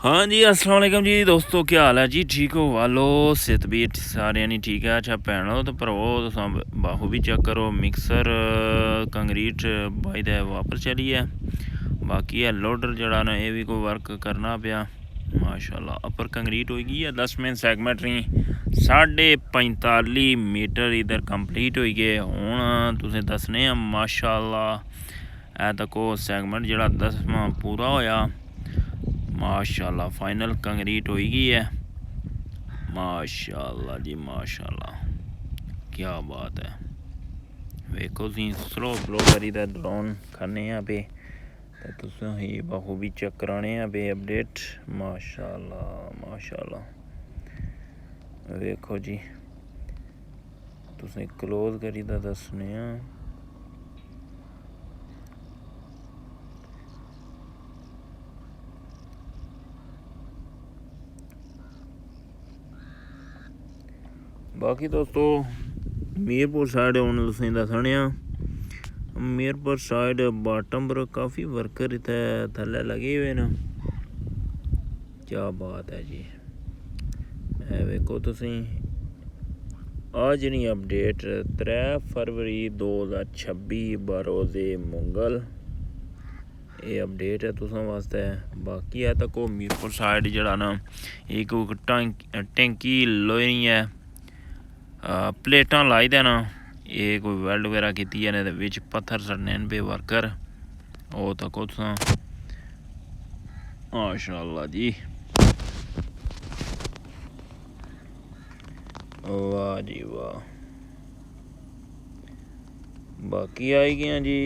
हाँ जी, अस्सलाम वालेकुम जी दोस्तों, क्या हाल है जी? ठीक हो वालो? सेहत भी सारे नहीं ठीक है। अच्छा भैनों तो भरावो, तुस बाहू भी चेक करो। मिक्सर कंक्रीट बाई द वापस चली है। बाकी है लोडर जड़ा ना, ये भी कोई वर्क करना पाया माशाल्लाह। अपर कंक्रीट हो गई है 10 में सैगमेंट रही 45.5 मीटर इधर कंप्लीट हो गए। हूँ तुसें दसने माशाल्लाह ए तको सैगमेंट जड़ा 10वां पूरा होया माशाल्लाह। फाइनल कंक्रीट हो गई है माशाल्लाह जी माशाल्लाह, क्या बात है। वेखो तुम स्लो स्लो करी दा ड्रोन करने पे तो तुसें ही बखूबी चेक कराने पे अपडेट माशाल्लाह माशाल्लाह। वेखो जी तुसें क्लोज करी दा दसने बाकी दोस्तों मीरपुर साइड हूँ तुसें दसने मीरपुर साइड बाटम पर काफ़ी वर्कर इत्थै थल्ले लगे हुए न। क्या बात है जी। वेखो तुसीं अज नहीं अपडेट 3 फरवरी 2026 बरोज़े मंगल ये अपडेट है तुसां वास्ते। बाकी है तक मीरपुर साइड जड़ा ना एक टैंकी लोहे है प्लेटां लाई देना, ये कोई वैल्ड वगैरह की है बिच पत्थर सड़ने पे वर्कर वो तको तुसां माशाल्लाह जी वाह जी वाह। बाकी आई गया जी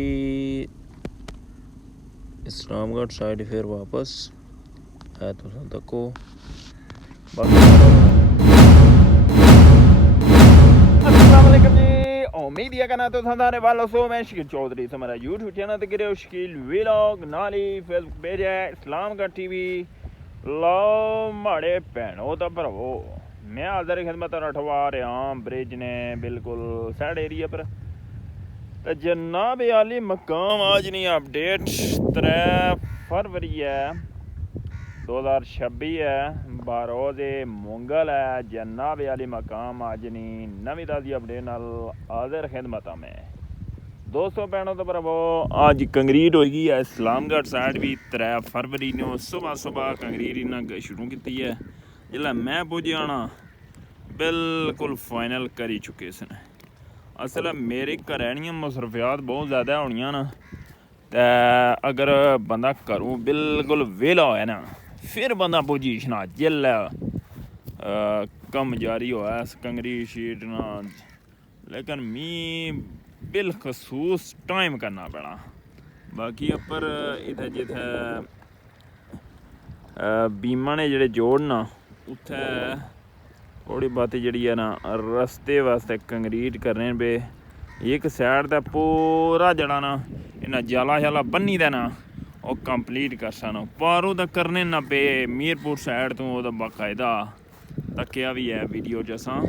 इस्लामगढ़ साइड फिर वापस है तुसां तको। उम्मीद है करना तो थारे वालों सो मैं शकील चौधरी से मेरा यूट्यूब चैनल ते गिरे शकील व्लॉग नाली फेसबुक पेज है इस्लामगढ़ टीवी। लो माड़े भैनों तो भरावो, मैं हाजर खिदमत रठवा रहा ब्रिज ने बिल्कुल साइड एरिया पर तो जनाब आली मकाम आज नहीं अपडेट 3 फरवरी है 2026 है बरोज़े मंगल है। जनाब आली मकाम अज नहीं नवी ताज़ी अपडेट नाल हाजिर खिदमत में दोस्तों भैनों तो भरावो। अज कंक्रीट हो गई है इस्लामगढ़ साइड भी 3 फरवरी ने सुबह सुबह कंक्रीट इन्हें शुरू की है। जिसलै मैं पुज्जा ना बिल्कुल फाइनल करी चुके सन। असल मेरे घर मसरूफियात बहुत ज़्यादा होनियां ना तो अगर बंदा घरों बिल्कुल वेला होया ना फिर बंदा पोजीशना जिसलै कम जारी होया कंक्रीट शीट ना, लेकिन मी बिलखसूस टाइम करना पैना। बाकी उपर इत्थै जित्थै बीमा ने जेह्ड़े जोड़ ना उत्थै थोड़ी बहुत जी है ना रस्ते वास्ते कंक्रीट करने पे एक साइड का पूरा जड़ा ना इन्हें जाला शाला बन्नी देना और कंप्लीट कर सकना। पर ओह्दा करने ना पे मीरपुर साइड तो ओह्दा बाकायदा तक्केआ भी है वीडियो च असां।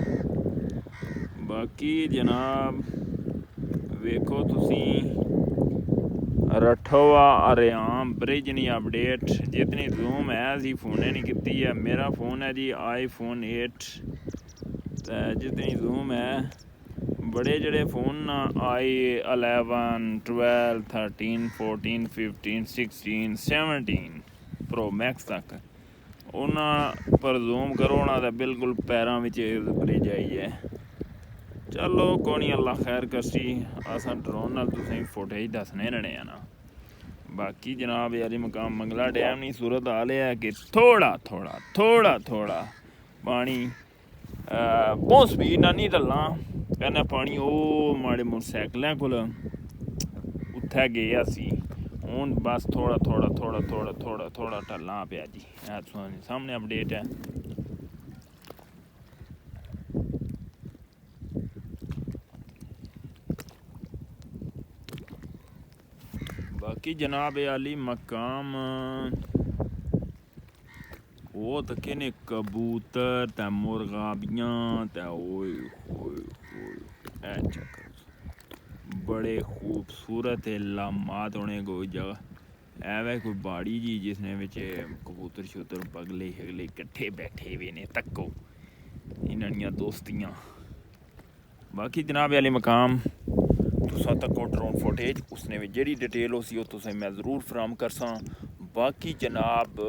बाकी जनाब वेखो तुसीं रठवा आरेआम ब्रिज नहीं अपडेट जितनी जूम है असी फोने नहीं की है। मेरा फ़ोन है जी iPhone 8 तो जितनी जूम है बड़े जड़े फ़ोन ना i11 12 13 14 15 16 17 प्रो मैक्स तक उन्होंने पर जूम करो ना तो बिल्कुल पैरों में ब्रिज आई है। चलो कोई अल्लाह खैर करसी अस ड्रोन नाल तुसें फुटेज दसने रहने ना। बाकी जनाब यारी मकाम मंगला डैम नहीं सूरत हाल है कि थोड़ा थोड़ा थोड़ा थोड़ा पानी बहुत स्पीड ना नहीं ढलना कन्नै पानी ओह् माड़े मोटरसाइकलें कोल उत्थै गे असी हूँ बस थोड़ा थोड़ा थोड़ा थोड़ा थोड़ा थोड़ा ढलना पेआ जी। सामने अपडेट है। बाकी जनाब आली मकाम वो तो कहने कबूतर ते मुर्गाबियाँ ते चक्कर बड़े खूबसूरत लामात होने कोई जगह ਐਵੇਂ ਕੋਈ ਬਾੜੀ ਜੀ ਜਿਸਨੇ ਵਿੱਚ ਕਬੂਤਰ ਸ਼ੂਤਰ ਬਗਲੇ ਹਗਲੇ ਇਕੱਠੇ ਬੈਠੇ ਹੋਏ ਨੇ ਤੱਕੋ ਇਹਨਾਂ ਦੀਆਂ ਦੋਸਤੀਆਂ। ਬਾਕੀ ਜਨਾਬ ਵਾਲੇ ਮਕਾਮ तुसां तक ड्रोन फुटेज उसने भी जी डिटेल हो सी तुसें मैं ज़रूर फराम करसा। बाकी जनाब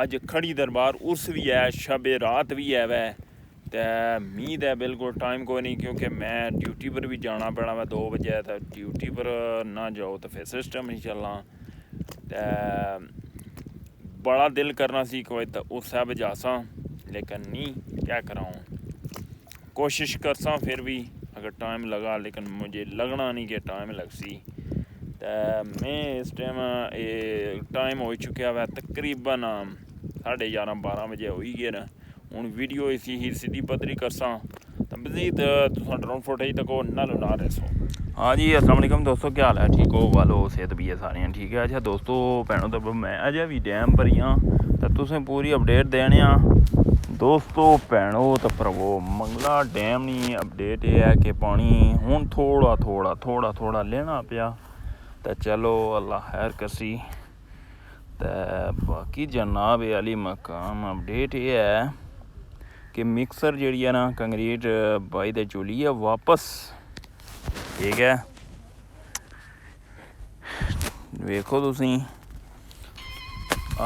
अज खड़ी दरबार उर्स भी है, शब रात भी है वै ते मीद है बिल्कुल टाइम कोई नहीं क्योंकि मैं ड्यूटी पर भी जाना पैना मैं 2 बजे तो ड्यूटी पर ना जाओ तो फिर सिस्टम नहीं चलना। ते बड़ा दिल करना सी कोई तो उस सब जासा लेकिन नहीं क्या कराऊँ, कोशिश करसा फिर भी अगर टाइम लगा लेकिन मुझे लगना नहीं कि टाइम लग सी। तो मैं इस टाइम टाइम हो चुका है तकरीबन 11:30-12 बजे हो ही गए ना। हूँ वीडियो इसी ही सीधी पद्धरी करसा तो मजीद तुम ड्रोन फुटेज तक नालो ना रसो। हाँ जी अस्सलाम वालेकुम दोस्तों, क्या हाल है? ठीक हो वालो सेहत भी है सारियां ठीक है। अच्छा दोस्तों भैनों तो मैं अजे भी डैम पर ही हाँ तो तुसें पूरी अपडेट देने दोस्तों भैनों तो भरावो। मंगला डैम नहीं अपडेट ये है कि पानी हूँ थोड़ा लेना पिया तो चलो अल्लाह खैर करसी। तो बाकी जनाब अली मकाम अपडेट ये है कि मिक्सर जी है ना कंक्रीट बाई दे चुली है वापस ठीक है। वेखो तुसी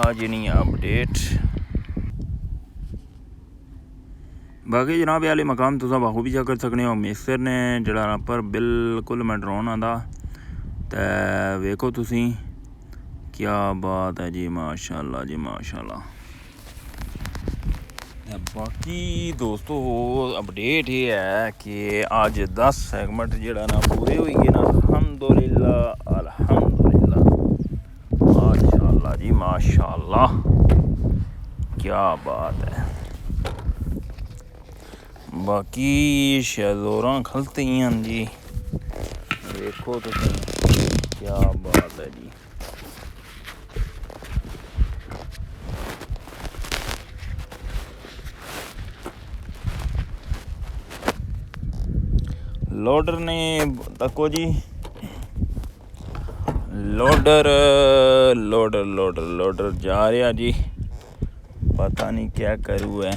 आज नहीं अपडेट। बाकी जनाब आले मकाम तुस बाहू भी जा कर सकने हो। मिक्सर ने जड़ा पर बिल्कुल मैं ड्रोन आंदा तो वेखो तुसी क्या बात है जी माशाल्लाह जी माशाल्लाह। बाकी दोस्तों अपडेट ये है कि अज 10 सेगमेंट जड़ा ना पूरे हो गए ना अल्हम्दुलिल्लाह अल्हम्दुलिल्लाह माशाल्लाह जी माशाल्लाह क्या बात है। बाकी शहजोरा खलते हैं जी देखो तो क्या बात है जी। लोडर ने तको जी लोडर जा रहा जी पता नहीं क्या करूँ है।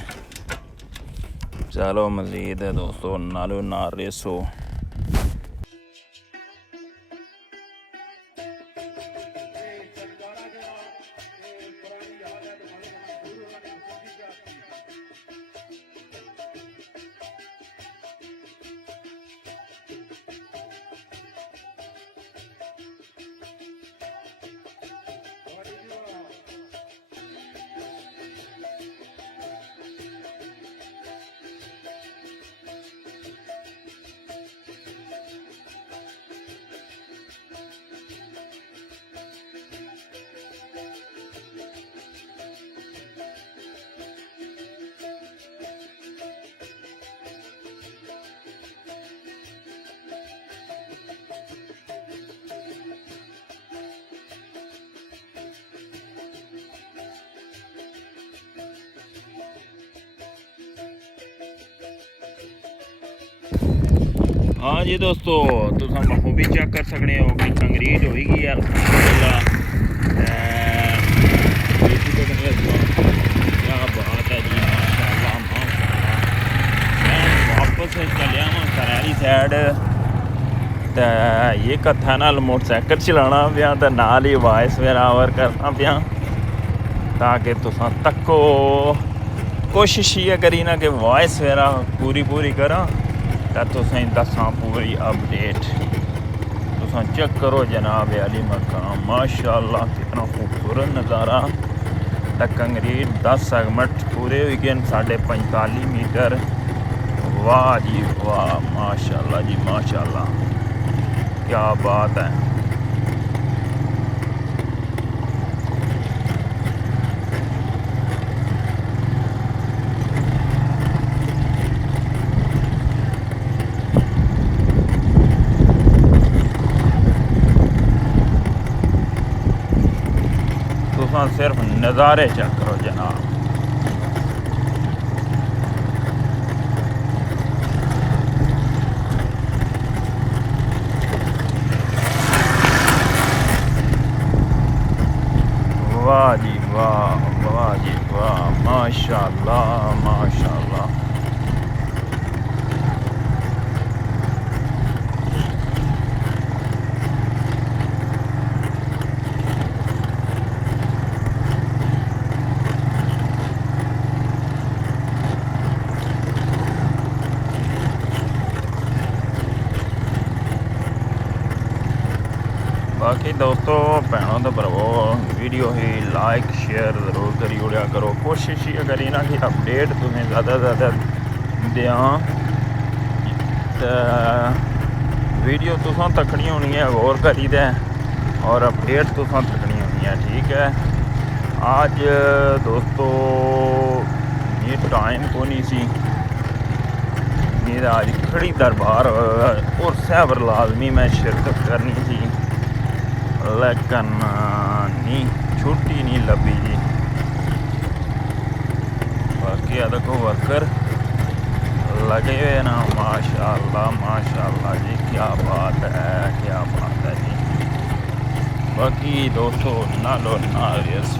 चलो मज़ीद है दोस्तों नालो ना रेसो। हाँ जी दोस्तों तुम बखूबी चेक कर सकते हो कि कंक्रीट होगी अल्हम्दुलिल्लाह। क्या बात है जी माशाल्लाह माशाल्लाह। मैं वापस चलिया वहाँ करारी साइड तो ये कथा नाल मोटरसाइकिल चलाना पिया तो नाल ही वॉइस मेरा ओवर करना पिया ताकि तुसां तक्को। कोशिश ये करी ना कि वॉइस मेरा पूरी करा तो तुसें दसा पूरी अपडेट। तुसां चेक करो जनाब अली मकाम माशाल्लाह कितना खूबसूरत नज़ारा। तो कंक्रीट 10 सेगमेंट पूरे हुए गए 45 मीटर। वाह जी वाह माशाल्लाह जी माशाल्लाह क्या बात है। सिर्फ नज़ारे चेक करो जनाब। वाह माशाल्लाह माशाल्लाह। बाकी दोस्तों भैनों तो भरावो वीडियो ही लाइक शेयर ज़रूर करी उड़िया करो। कोशिश ये करी ना कि अपडेट तुम्हें ज़्यादा से ज़्यादा दें। वीडियो तुसां तकनी होनी है गौर करी दे और अपडेट तुसां तकनी होनी है। ठीक है आज दोस्तों ये टाइम को नहीं सी आज खड़ी दरबार और सैबर लाजमी मैं शिरकत करनी थी लेकिन नहीं छुट्टी नहीं लभी जी। बाकी देखो वर्कर लगे हुए ना माशाल्लाह माशाल्लाह जी क्या बात है जी। बाकी दोस्तों नालो नारियस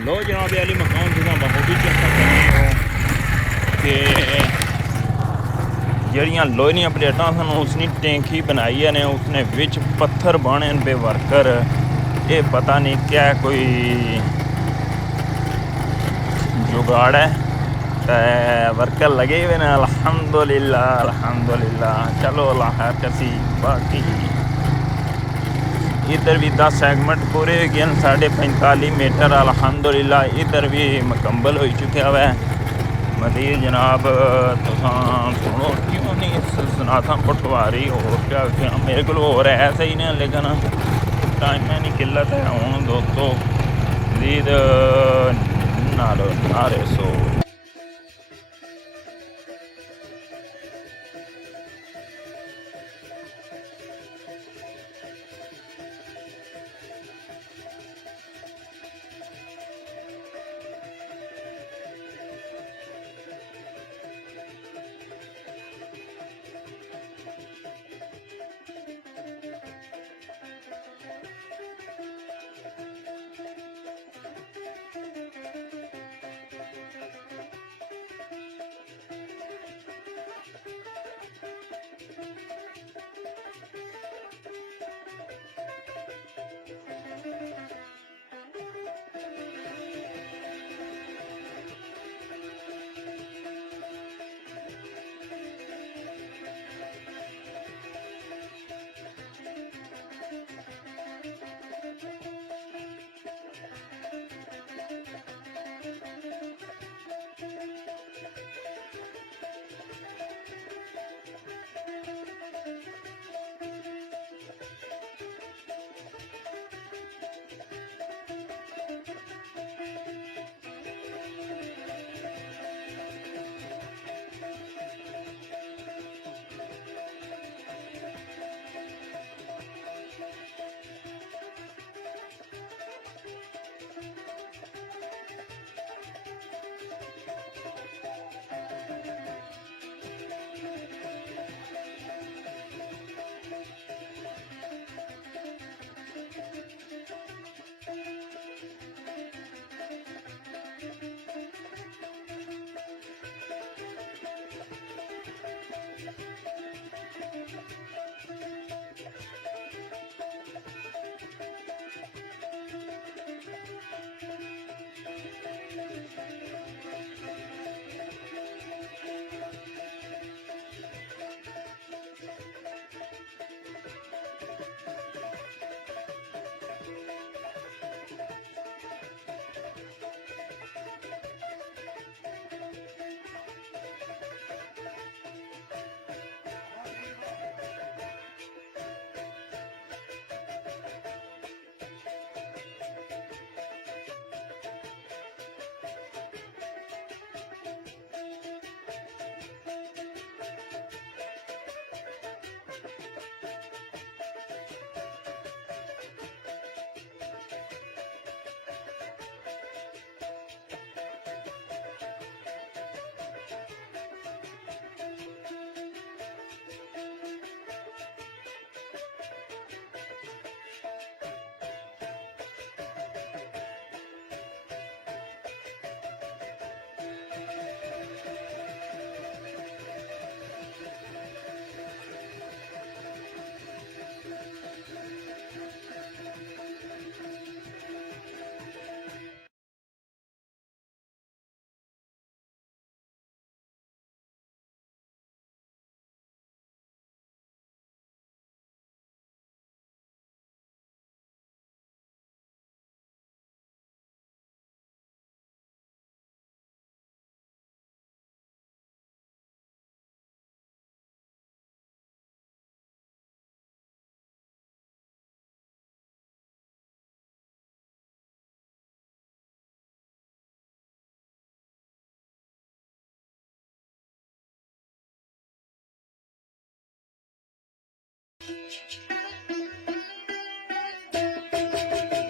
लो जनाब अली मकान तुम बखूबी चेक करते हो कि जड़ियाँ लोहनियाँ प्लेटां सन उसने टैंकी बनाई है ने उसने विच पत्थर बाने बे वर्कर ये पता नहीं क्या कोई जुगाड़ है तो वर्कर लगे हुए ने अल्हम्दुलिल्लाह चलो अल्लाह खैर कसी। बाकी इधर भी 10 सेगमेंट पूरे हो गए 45.5 मीटर अल्हम्दुलिल्लाह इधर भी मुकम्मल हो चुका है। मजीद जनाब तुसां सुनो क्यों नहीं सनाथा पटवारी और क्या मेरे को और है सही नहीं लेकिन टाइम नहीं किल्लत है हूँ दोस्तों मजीद नारो नारे सो।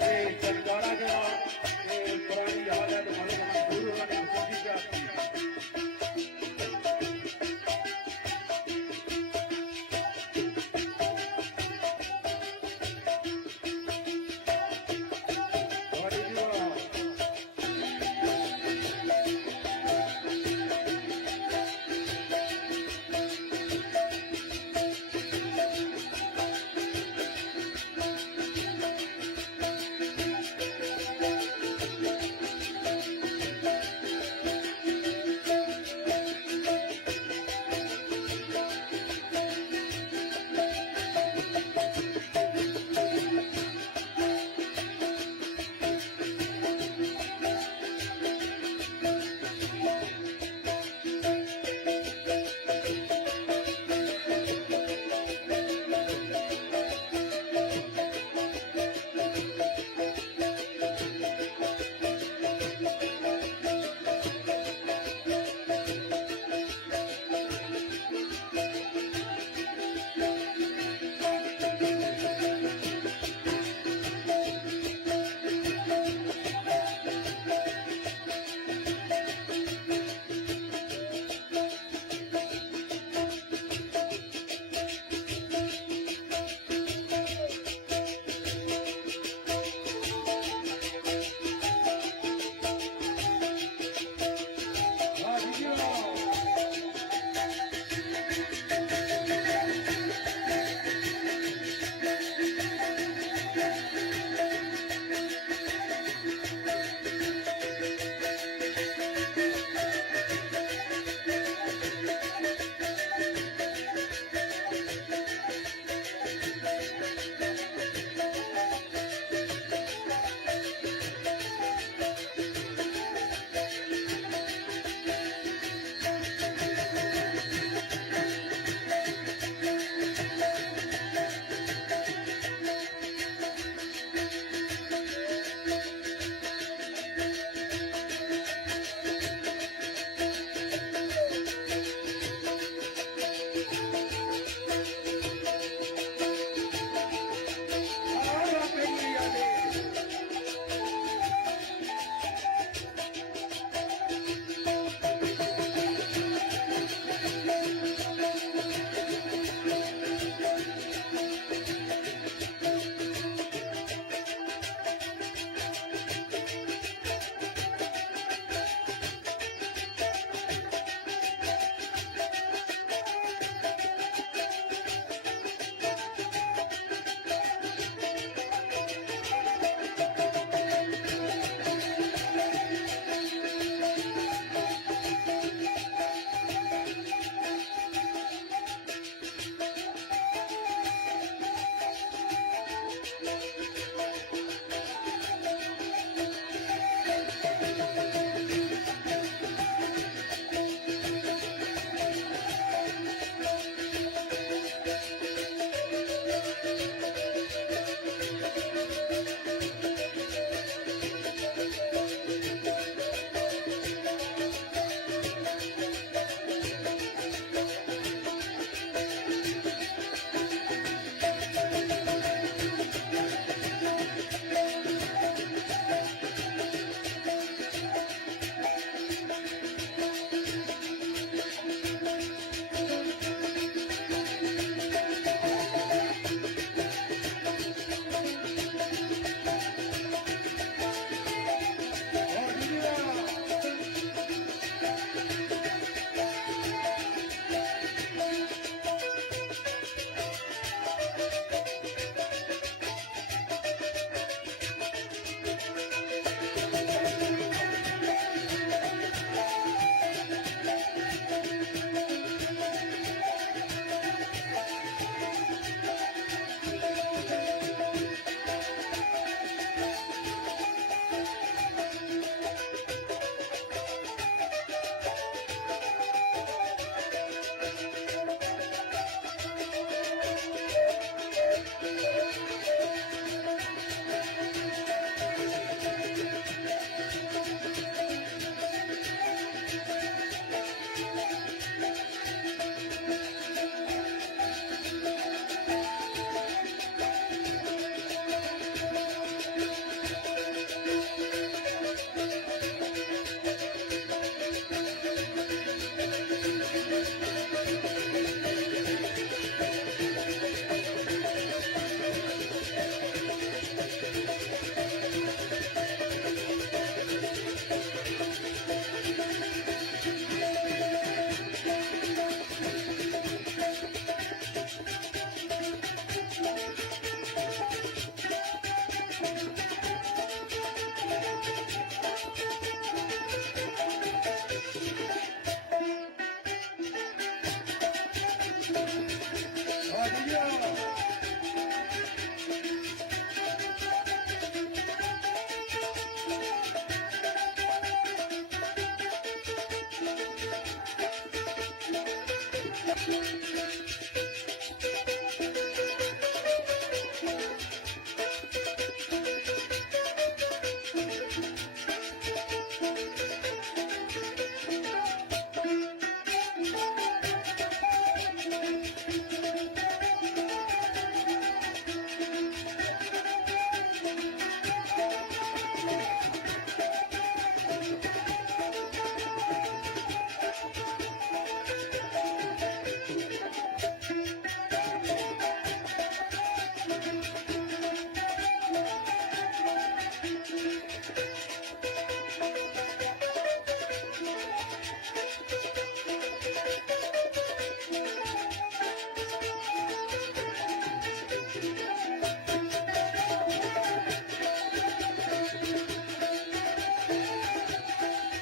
ਇਹ ਸਰਕਾਰਾਂ ਦੇ ਨਾਲ ਇਹ ਪੁਰਾਣੀ ਯਾਦ ਹੈ ਤੁਹਾਡੇ ਨਾਲ ਜ਼ਰੂਰ ਉਹਨਾਂ ਨੇ ਮਸੂਦੀ ਕਰਤੀ ਤੁਹਾਡੀ ਜੀਵਾ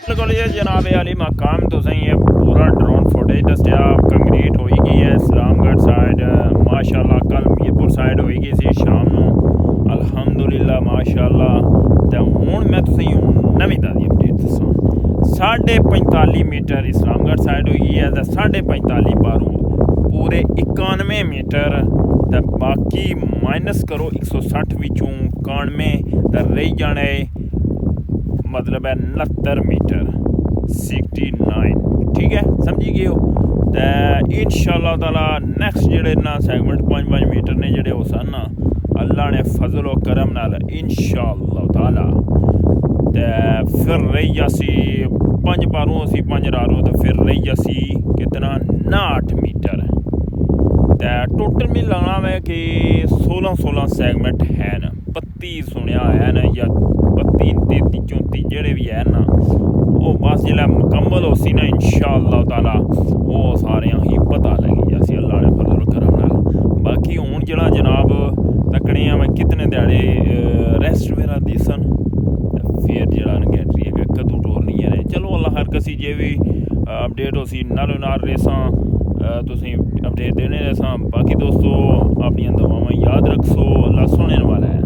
बिल्कुल ये जनाब अली मकाम तुसें ये पूरा ड्रोन फुटेज दस्सिया कंक्रीट होई गई है इस्लामगढ़ साइड माशाअल्लाह कल मीरपुर साइड होई गई सी शाम नूं अल्हम्दुलिल्लाह माशाअल्लाह ते हुण मैं तुसें नवीं ताज़ी अपडेट दस्सां 45 मीटर इस्लामगढ़ साइड होई गई है ते 45 बारों पूरे 91 मीटर ते बाकी माइनस करो 160 विचों 91 ते रही जाने मतलब है 69 मीटर 69 ठीक है समझी गए हो तो इंशाअल्लाह ताला नैक्सट जेह्ड़े ना सैगमेंट 5 मीटर ने जेह्ड़े हो सन ना अल्लाह ने फजल व करम नाल इंशाअल्लाह ताला ते फिर रही जासी 5 पारों असी 5 रारों तो फिर रही जासी कितना 59 मीटर ते टोटल मिल लाना है कि 16 सैगमेंट है ना 32 सुनिया है ना या 32 33 34 जेह्ड़े भी है ना वो बस जिसलै मुकम्मल हो सी ना इंशाअल्लाह ताला वो सारें ही पता लगी जासी अल्लाह ने फजल करम नाल बाकी हूँ जेह्ड़ा जनाब तकने मैं कितने ध्याड़े रेस्ट वगैरह दिसन फिर जेह्ड़ा गैटरी है कदूं टोरनी है चलो अल्लाह हर किसी जे भी अपडेट हो सी नालों नाल रेसां तुसें अपडेट देने रेसां बाकी दोस्तों अपनी दुआवां याद रखो अल्लाह सुनने वाला है।